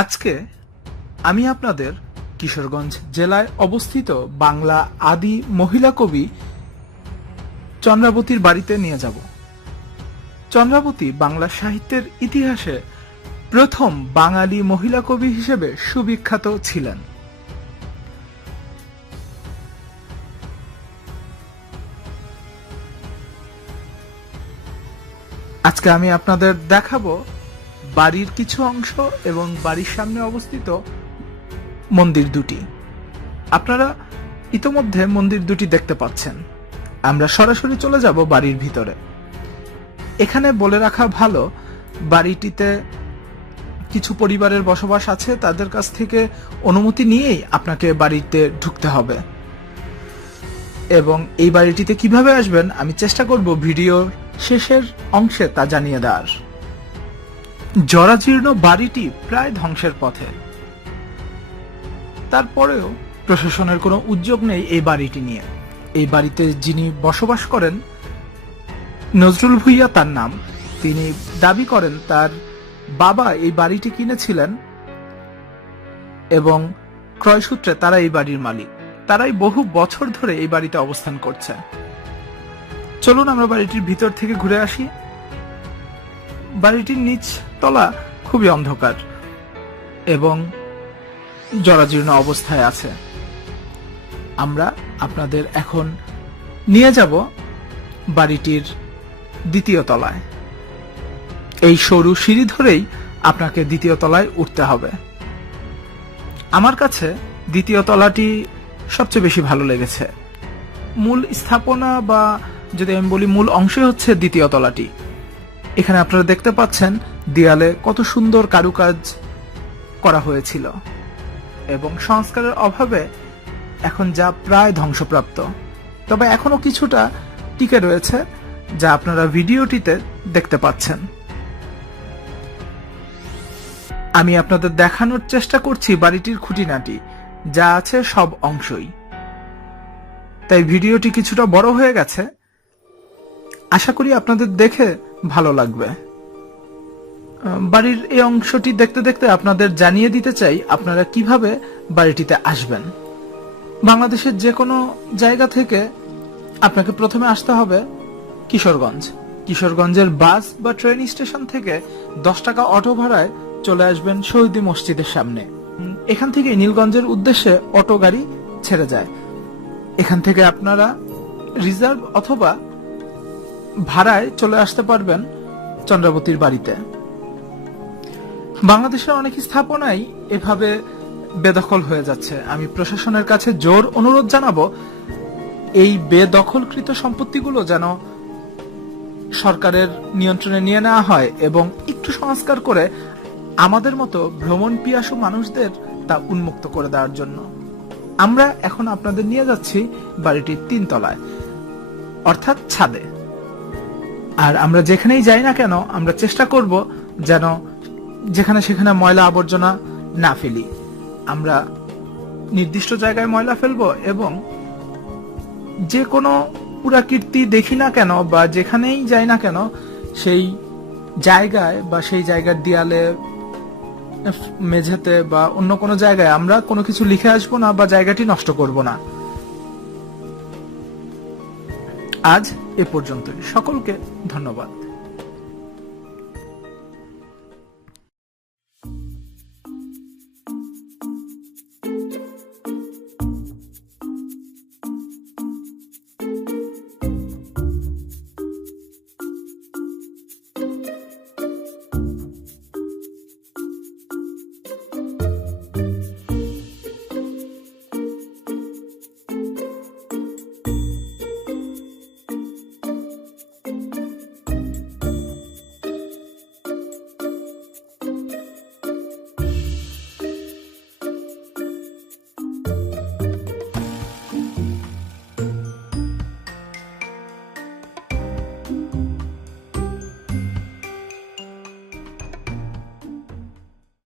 আজকে আমি আপনাদের কিশোরগঞ্জ জেলায় অবস্থিত বাংলা আদি মহিলা কবি চন্দ্রাবতীর বাড়িতে নিয়ে যাব। চন্দ্রাবতী বাংলা সাহিত্যের ইতিহাসে প্রথম বাঙালি মহিলা কবি হিসেবে সুবিখ্যাত ছিলেন। আজকে আমি আপনাদের দেখাবো বাড়ির কিছু অংশ এবং বাড়ির সামনে অবস্থিত মন্দির দুটি। আপনারা ইতোমধ্যে মন্দির দুটি দেখতে পাচ্ছেন। আমরা সরাসরি চলে যাব বাড়ির ভিতরে। এখানে বলে রাখা ভালো, বাড়িটিতে কিছু পরিবারের বসবাস আছে, তাদের কাছ থেকে অনুমতি নিয়েই আপনাকে বাড়িতে ঢুকতে হবে। এবং এই বাড়িটিতে কিভাবে আসবেন আমি চেষ্টা করব ভিডিওর শেষের অংশে তা জানিয়ে দেওয়ার। জরাজীর্ণ বাড়িটি প্রায় ধ্বংসের পথে, তারপরেও প্রশাসনের কোনো উদ্যোগ নেই এই বাড়িটি নিয়ে। এই বাড়িতে যিনি বসবাস করেন, নজরুল ভূঁইয়া তার নাম, তিনি দাবি করেন তার বাবা এই বাড়িটি কিনেছিলেন এবং ক্রয়সূত্রে তারা এই বাড়ির মালিক। তারাই বহু বছর ধরে এই বাড়িতে অবস্থান করছে। চলুন আমরা বাড়িটির ভিতর থেকে ঘুরে আসি। বাড়িটির নিচ তলা খুবই অন্ধকার এবং জরাজীর্ণ অবস্থায় আছে। আমরা আপনাদের এখন নিয়ে যাব বাড়িটির দ্বিতীয় তলায়। এই সরু সিঁড়ি ধরেই আপনাকে দ্বিতীয় তলায় উঠতে হবে। আমার কাছে দ্বিতীয় তলাটি সবচেয়ে বেশি ভালো লেগেছে। মূল স্থাপনা বা যদি আমি বলি মূল অংশ হচ্ছে দ্বিতীয় তলাটি। এখানে আপনারা দেখতে পাচ্ছেন দেয়ালে কত সুন্দর কারুকাজ করা হয়েছিল এবং সংস্কারের অভাবে এখন যা প্রায় ধ্বংসপ্রাপ্ত, তবে এখনো কিছুটা টিকে রয়েছে, যা আপনারা ভিডিওটিতে দেখতে পাচ্ছেন। আমি আপনাদের দেখানোর চেষ্টা করছি বাড়িটির খুঁটিনাটি, যা আছে সব অংশই। তাই ভিডিওটি কিছুটা বড় হয়ে গেছে, আশা করি আপনাদের দেখে ভালো লাগবে। বাড়ির এই অংশটি দেখতে দেখতে আপনাদের জানিয়ে দিতে চাই আপনারা কিভাবে বাড়িটিতে আসবেন। বাংলাদেশের যে কোনো জায়গা থেকে আপনাকে প্রথমে আসতে হবে কিশোরগঞ্জ। কিশোরগঞ্জের বাস বা ট্রেন স্টেশন থেকে 10 টাকা অটো ভাড়ায় চলে আসবেন শহীদ মসজিদের সামনে। এখান থেকে নীলগঞ্জের উদ্দেশ্যে অটো গাড়ি ছেড়ে যায়। এখান থেকে আপনারা রিজার্ভ অথবা ভাড়ায় চলে আসতে পারবেন চন্দ্রাবতীর বাড়িতে। বাংলাদেশের অনেক স্থাপনাই এভাবে বেদখল হয়ে যাচ্ছে। আমি প্রশাসনের কাছে জোর অনুরোধ জানাবো এই বেদখলকৃত সম্পত্তিগুলো যেন সরকারের নিয়ন্ত্রণে নিয়ে নেওয়া হয় এবং একটু সংস্কার করে আমাদের মতো ভ্রমণ পিয়াসু মানুষদের তা উন্মুক্ত করে দেওয়ার জন্য। আমরা এখন আপনাদের নিয়ে যাচ্ছি বাড়িটির 3 তলায়, অর্থাৎ ছাদে। আর আমরা যেখানেই যাই না কেন আমরা চেষ্টা করব যেন যেখানে সেখানে ময়লা আবর্জনা না ফেলি। আমরা নির্দিষ্ট জায়গায় ময়লা ফেলবো এবং যে কোনো পুরাকীর্তি দেখি না কেন বা যেখানেই যাই না কেন সেই জায়গায় বা সেই জায়গার দেয়ালে, মেঝেতে বা অন্য কোনো জায়গায় আমরা কোনো কিছু লিখে আসবো না বা জায়গাটি নষ্ট করব না। আজ এ পর্যন্তই। সকলকে ধন্যবাদ।